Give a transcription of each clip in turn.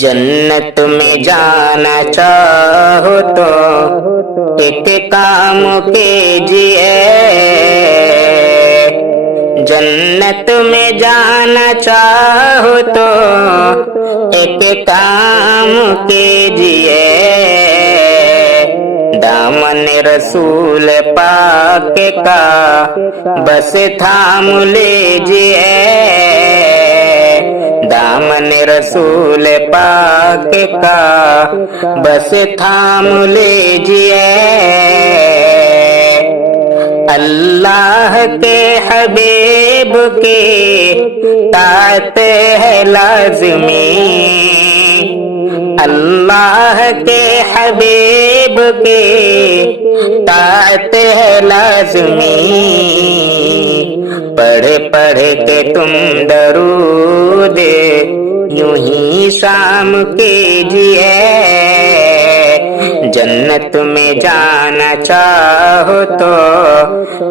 जन्नत में जाना चाहो तो एक काम कीजिए। जन्नत में जाना चाहो तो एक काम कीजिए। दामन रसूल पाक का बस थाम लीजिए। दामन रसूल पाक का बस थाम लीजिए। अल्लाह के हबीब की ताअत है लाज़मी। अल्लाह के हबीब की ताअत है लाज़मी। पढ़ पढ़ के तुम दरूद यूं ही शाम कीजिए। जन्नत में जाना चाहो तो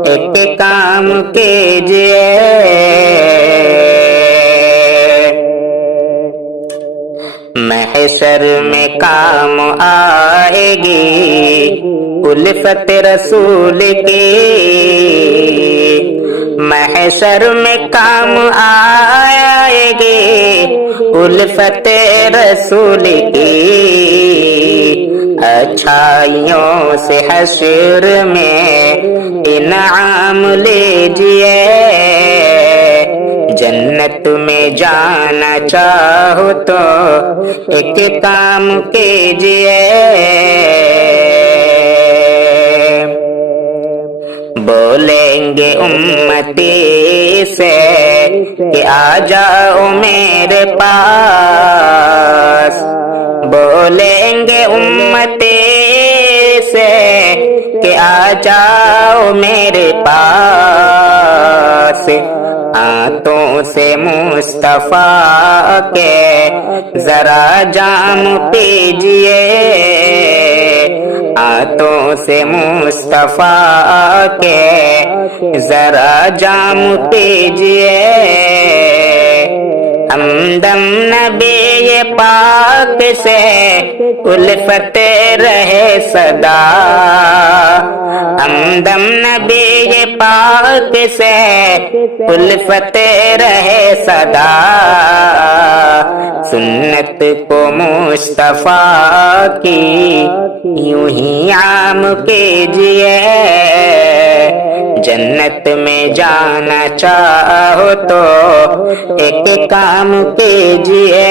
एक काम कीजिए। महशर में काम आएगी उल्फत रसूल की। महशर में काम आएगी उल्फत रसूल की। अच्छाइयों से हश्र में इनाम लीजिए। जन्नत में जाना चाहो तो एक काम कीजिए। बोलेंगे उम्मती से कि आ जाओ मेरे पास। बोलेंगे उम्मती से कि आ जाओ मेरे पास। हाथों से मुस्तफा के जरा जाम पीजिए। हाथों से मुस्तफा के जरा जाम पीजिए। हमदम नबी ये पाक से उल्फत रहे सदा। हमदम नबी ये पाक से उल्फत रहे सदा। सुन्नत को मुस्तफा की यूं ही आम कीजिए। जन्नत में जाना चाहो तो एक काम कीजिए।